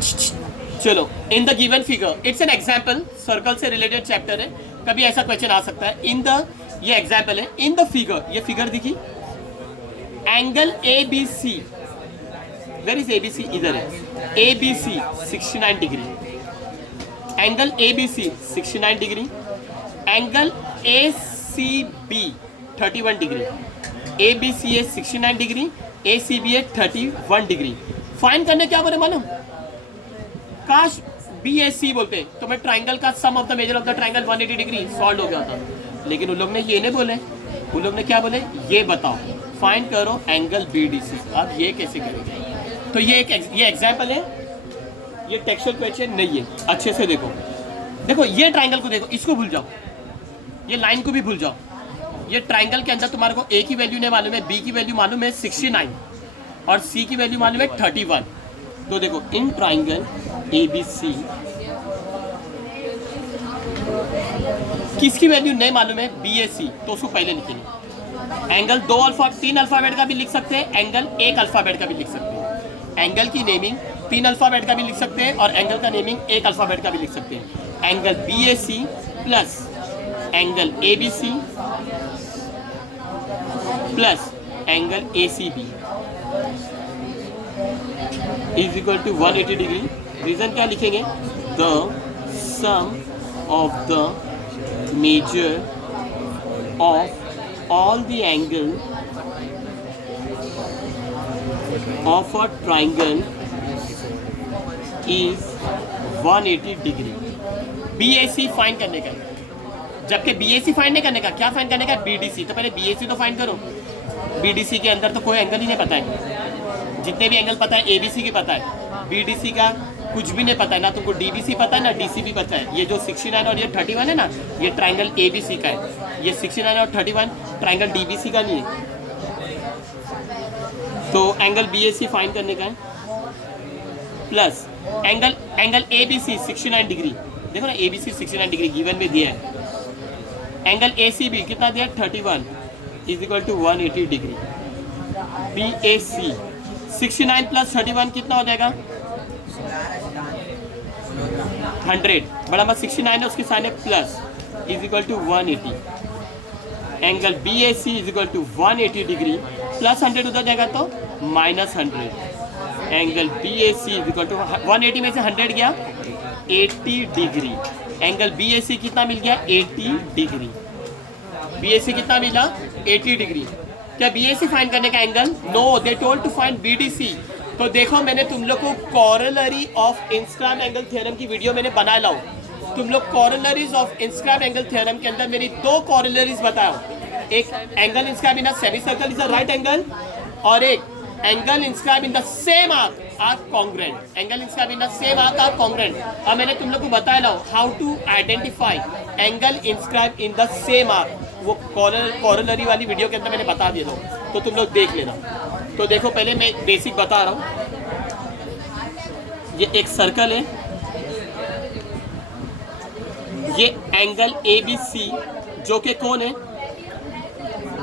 चलो, in the given figure, it's an example, circle से related chapter है, कभी ऐसा क्वेश्चन आ सकता है। इन द, ये एग्जाम्पल है, इन द फिगर, ये फिगर दिखी, angle A B C, where is A B C, इधर है, A B C 69 degree, angle A B C 69 degree, angle A C B 31 degree, A B C है 69 degree, ए C B है 31 degree. Fine करने क्या बोले मालूम, काश B A सी बोलते तो मैं ट्राइंगल का sum of the measure of the triangle 180 degree solve हो गया था, लेकिन उन लोग ने ये नहीं बोले, उन लोग ने क्या बोले, ये बताओ फाइंड करो एंगल बी डी सी। अब ये कैसे करेंगे? तो ये एग्जाम्पल है, ये टेक्सचुअल क्वेश्चन नहीं है। अच्छे से देखो, देखो ये ट्राइंगल को देखो, इसको भूल जाओ, ये लाइन को भी भूल जाओ। ये ट्राइंगल के अंदर तुम्हारे को ए की वैल्यू नहीं मालूम है, बी की वैल्यू मालूम है 69 और सी की वैल्यू मालूम है 31। तो देखो इन ट्राइंगल ए बी सी किसकी वैल्यू नहीं मालूम है, बी ए सी, तो उसको पहले लिखेंगे। एंगल 3 अल्फाबेट का भी लिख सकते हैं, एंगल 1 अल्फाबेट का भी लिख सकते हैं। एंगल की नेमिंग 3 अल्फाबेट का भी लिख सकते हैं और एंगल का नेमिंग 1 अल्फाबेट का भी लिख सकते हैं। Angle B A C plus angle A B C plus angle A C B is equal to 180 degree. Reason क्या लिखेंगे, the sum of the measure of all the angle of a triangle is 180 degree. B A C find करने का, जबकि B A C find नहीं करने का, क्या find करने का, बी डी सी। तो पहले बी ए सी तो फाइंड करो, बी डी सी के अंदर तो कोई एंगल ही नहीं पता है, जितने भी एंगल पता है ए बी सी के पता है, बी डी सी का कुछ भी नहीं पता है, ना तुमको डी बी सी पता है ना डी सी भी पता है। ये जो 69 और ये 31 है ना, ये ट्राइंगल ए बी सी का है, ये 69 और 31 ट्राइंगल डी बी सी का नहीं है। तो angle B A C find करने का है, plus angle A B C 69 degree, देखो ना A B C 69 degree given में दिया है। एंगल ए सी बी कितना दिया, 31 is equal to 180 degree. B A C 69 plus 31 कितना हो जाएगा, 100, बड़ा नंबर 69 है, उसकी साइन है plus, is equal to 180। Angle B A C is equal to 180 degree, plus 100 उधर जाएगा तो minus 100। Angle B A C is equal to 180 में से 100 गया 80 degree. Angle B A C कितना मिल गया, 80 डिग्री। बी ए सी कितना मिला, 80 डिग्री। क्या बी ए सी फाइंड करने का angle, no, they told to find B D C. तो देखो मैंने तुम लोग को corollary of inscribe angle theorem की वीडियो मैंने बना लाओ, तुम लोग corollaries of inscribe angle theorem के अंदर मेरी 2 कॉरोलरीज बताओ, एक angle inscribe in a semicircle is a right angle, और एक angle inscribe in the same arc congruent. Angle inscribe in the same arc congruent. अब मैंने तुम लोग को बताया लाओ how to identify angle inscribe in the same arc, वो कॉरोलरी वाली वीडियो के अंदर मैंने बता दिया था, तो तुम लोग देख लेना। तो देखो पहले मैं बेसिक बता रहा हूँ, ये एक सर्कल है, ये एंगल ए बी सी जो कि कौन है,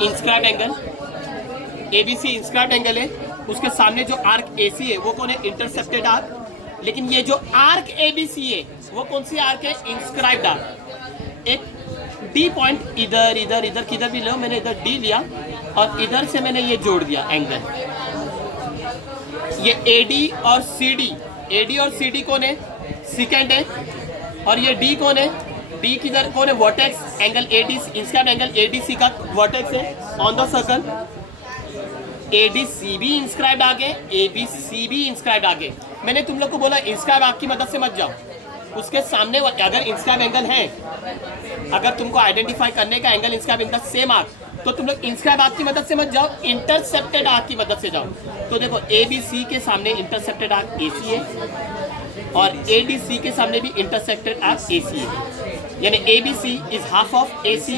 inscribe angle, A B C inscribe angle है, उसके सामने जो आर्क ए सी है वो कौन है, इंटरसेप्टेड आर्क। लेकिन ये जो आर्क ए बी सी है वो कौन सी आर्क है, इंस्क्राइब्ड आर्क। एक डी पॉइंट इधर इधर इधर किधर भी लो, मैंने इधर डी लिया और इधर से मैंने ये जोड़ दिया एंगल। ये ए डी और सी डी, ए डी और सी डी कौन है, सेकेंड है, और ये डी कौन है, डी किधर कौन है, वर्टेक्स। एंगल ए डी, इसका एंगल ए डी सी का वर्टेक्स है on the circle. A D C भी इंस्क्राइब्ड आगे, ए बी सी भी इंस्क्राइब्ड आगे। मैंने तुम लोग को बोला इंस्क्राइब आर्क की मदद से मत जाओ, उसके सामने अगर इंस्क्राइब एंगल है, अगर तुमको आइडेंटिफाई करने का angle inscribe in the same arc, तो तुम लोग इंस्क्राइब आर्क की मदद से मत जाओ, इंटरसेप्टेड आर्क की मदद से जाओ। तो देखो ए बी सी के सामने इंटरसेप्टेड आर्क ए सी है और ए डी सी के सामने भी इंटरसेप्टेड आर्क ए सी है, यानी A B C is half of A C,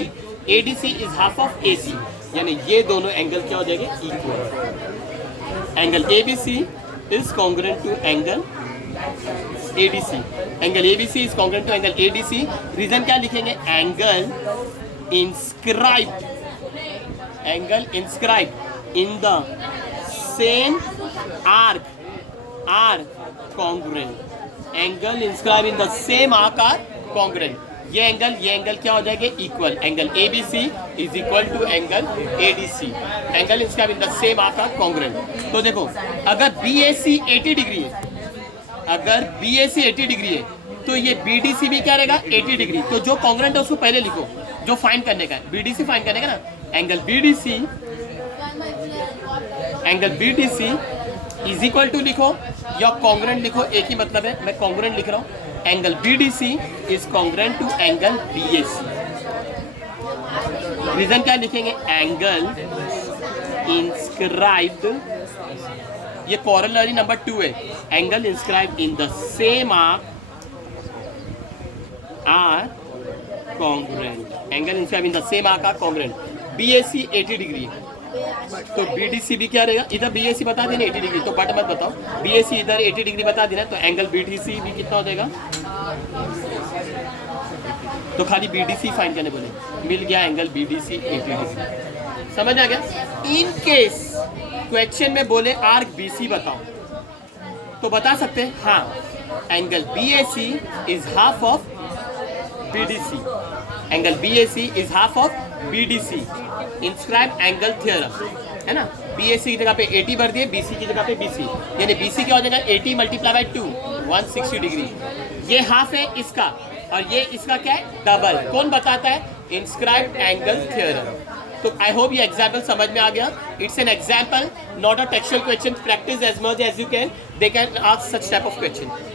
A D C is half of A C, यानी ये दोनों एंगल क्या हो जाएंगे, equal. Angle A B C is congruent to angle A D C, angle A B C is congruent to angle A D C. Reason क्या लिखेंगे, angle inscribed, angle inscribed in the same arc, arc congruent, angle inscribe in the same arc are congruent. ये angle क्या हो जाएगा, equal. Angle A B C is equal to angle A D C, angle inscribe in the same arc are congruent. तो देखो अगर B A C 80 degree है, अगर B A C 80 degree है तो ये बी डी सी भी क्या रहेगा 80 डिग्री। तो जो कॉन्ग्रुएंट है उसको पहले लिखो, जो फाइंड करने का है, बी डी सी फाइंड करने का ना, angle B D C, angle B D C is equal to लिखो या कॉन्ग्रुएंट लिखो, एक ही मतलब है, मैं कॉन्ग्रुएंट लिख रहा हूँ। Angle B D C is congruent to angle B A C. Reason क्या लिखेंगे, एंगल इंस्क्राइब्ड, ये कॉरोलरी नंबर 2 है, angle inscribed in the same arc are congruent, angle inscribed in the same arc are congruent. B A C 80 degree है तो B D C भी क्या रहेगा, इधर बी ए सी बता देना 80 डिग्री, तो बट मत बताओ, बी ए सी इधर 80 डिग्री बता देना, तो एंगल बी डी सी भी कितना हो जाएगा, तो खाली बी डी सी फाइंड करने बोले, मिल गया angle B D C 80 degree. समझ आ गया। इन केस क्वेश्चन में बोले आर्क बी सी बताओ तो बता सकते हैं हाँ, angle B A C is half of B D C, angle B A C is half of B D C, inscribe angle theorem, है ना। बी ए सी की जगह पे 80 भर दिए, बी सी की जगह पे बी सी, यानी बी सी क्या हो जाएगा 80 मल्टीप्लाई बाई 2 160 डिग्री। ये हाफ है इसका और ये इसका क्या है, डबल। कौन बताता है, इंस्क्राइब एंगल थ्योरम। तो आई होप ये एग्जाम्पल समझ में आ गया। It's an example, not a textual question. Practice as much as you can, they can ask such type of question.